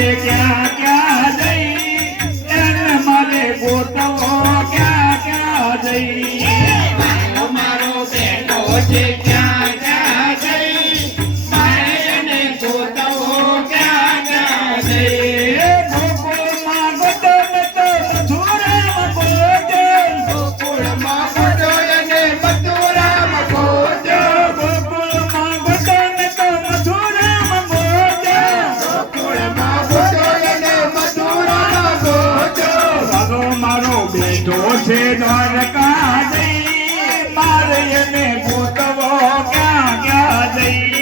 છે ક્યાં ક્યાં જઈ એને મારે ગોતવો ક્યાં ક્યાં જઈ મારો બેટો છે ક્યાં ક્યાં જઈ મારે એને ગોતવો ક્યાં ક્યાં જઈ ગોકુળમાં ગોતો તો મથુરામાં ગોતો ગોકુળમાં ગોતો અને મથુરામાં ગોતો ગોકુળમાં ગોતો તો મથુરામાં ગોતો ગોકુળમાં ગોતો અને મથુરામાં ગોતો વાલો મારો બેટો છે દ્વારકા જઈ મારે એને ગોતવો ક્યાં ક્યાં જઈ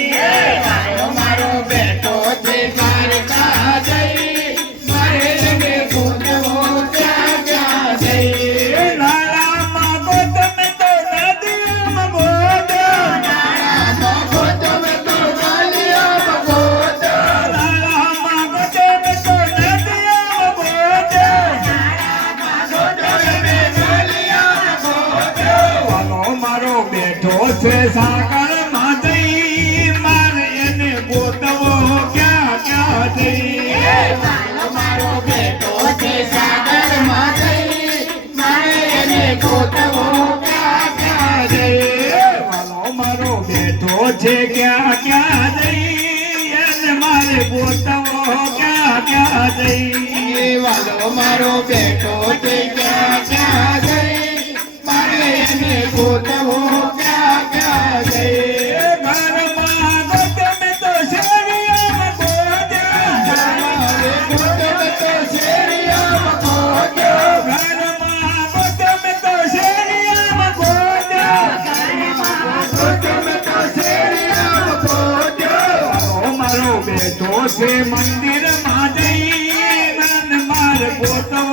મારો બેટો છે દ્વારકા જઈ મારે એને ગોતવો ક્યાં ક્યાં જઈ નાળામાં ગોતો તો નદીમાં ગોતો નાળામાં ગોતો તો નાળિયામાં ગોતો નાળામાં ગોતો તો નદીમાં ગોતો નાળામાં ગોતો અને નાળિયામાં ગોતો વાલો મારો બેઠો છે સાગરમાં જઈ મારે એને ગોતવો ક્યાં ક્યાં જઈ મારો બેટો છે સાગરમાં જઈ મારે એને ગોતવો ક્યાં ક્યાં જઈ વાલો મારો બેઠો છે ક્યાં ક્યાં જઈ એને મારે ગોતવો ક્યાં ક્યાં જઈ વાલો મારો બેટો છે ક્યાં ક્યાં જઈ મારે એને ગોતવો ક્યાં ક્યાં જઈ ઘરમાં ગોતમે તો શેરીઓમાં ગોતો મારે ગોતવો તો શેરીઓમાં ગોતો ઘરમાં ગોતમે તો શેરીઓમાં ગોતો ગોતવો તો શેરીઓમાં ગોતો મારો બેઠો છે મંદિરમાં જઈ મન માર ગોતવો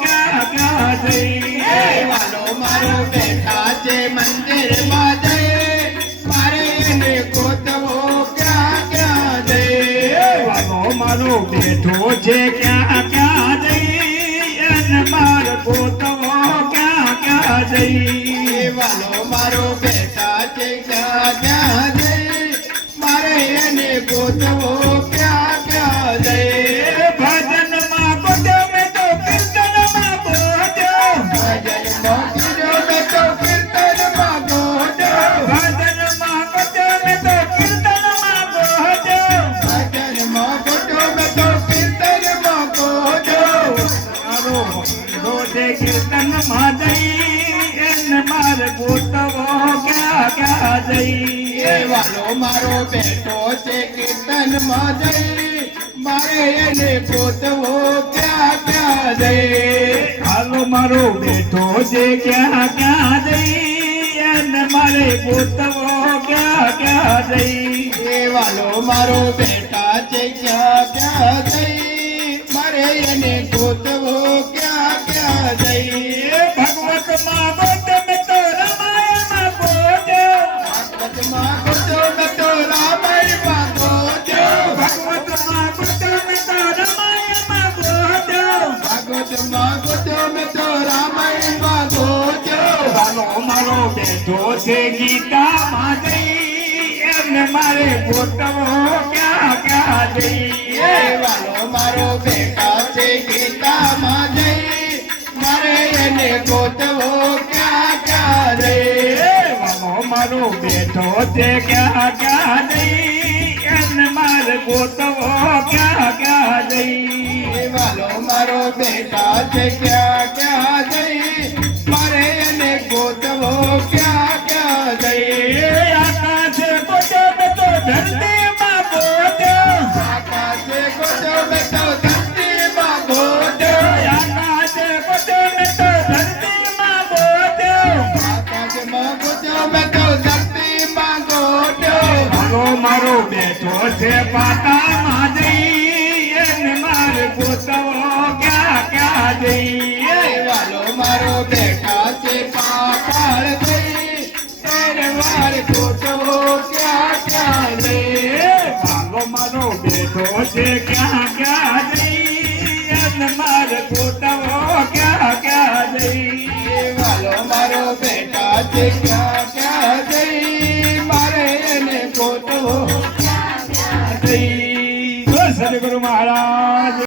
ક્યાં ક્યાં જઈ વાલો મારો બેટા છે મંદિરમાં જઈ મારે એને ગોતવો ક્યાં ક્યાં જઈ વાલો મારો બેઠો છે ક્યાં ક્યાં જઈ એને માર ગોતવો ક્યાં ક્યાં જઈ વાલો મારો બેટા છે ક્યાં ક્યાં જઈ મારે એને ગોતવો ક્યાં ક્યાં જઈ ભજનમાં ગોતમે તો કીર્તનમાં ગોતો ભજનમાં કીધો તો કીર્તનમાં ગોતો ભજનમાં ગોતમે તો કીર્તનમાં ગોતો ભજનમાં ગોતો તો કીર્તનમાં ગોતો મારો રોજે કીર્તનમાં જઈ એને મારે ગોતવો ક્યાં ક્યાં જઈ વાલો મારો બેટો છે કીર્તનમાં જઈ મારે એને ગોતવો ક્યાં ક્યાં જઈ હાલો મારો બેઠો છે ક્યાં ક્યાં જઈ એને મારે ગોતવો ક્યાં ક્યાં જઈ વાલો મારો બેટા છે ક્યાં ક્યાં જઈ મારે એને ગોતવો ક્યાં ક્યાં જઈ ભગવતમાં ગોતમે તો રામાયણમાં ગોતો ભાગવતમાં ગોતો તો રામાયણમાં ગોતો ભગવતમાં ગોતમે તો રામાયણમાં ગોતો ભાગવતમાં ગોતો તો રામાયણમાં ગોતો હાલો મારો બેઠો છે ગીતામાં જઈ એને મારે ગોતવો ક્યાં ક્યાં જઈ વાલો મારો બેટા છે ગીતામાં જઈ મારે એને ગોતવો ક્યાં ક્યાં જઈ વાલો મારો બેઠો છે ક્યાં ક્યાં જઈ એને મારે ગોતવો ક્યાં ક્યાં જઈ વાલો મારો બેટા છે ક્યાં ક્યાં જઈ મારે એને ગોતવો ક્યાં ક્યાં જઈ આકાશે ગોતમે તો ધરતીમાં ગોતો આકાશે ગોતો તો ધરતીમાં ગોતો આકાશે ગોતમે તો ધરતીમાં ગોતો આકાશમાં ગોતો તો ધરતીમાં ગોતો હાલો મારો બેઠો છે પાતામાં જઈ એને મારે ગોતવો ક્યાં ક્યાં જઈ વાલો મારો બેટા છે પાતાળ જઈ તેને વાર ગોતવો ક્યાં ક્યાં જઈ હાલો મારો બેઠો છે ક્યાં ક્યાં જઈ એને મારે ગોતવો ક્યાં ક્યાં જઈ વાલો મારો બેટા છે ક્યાં ક્યાં જઈ મારે એને ગોતવો જઈ બસ સદગુરુ મહારાજ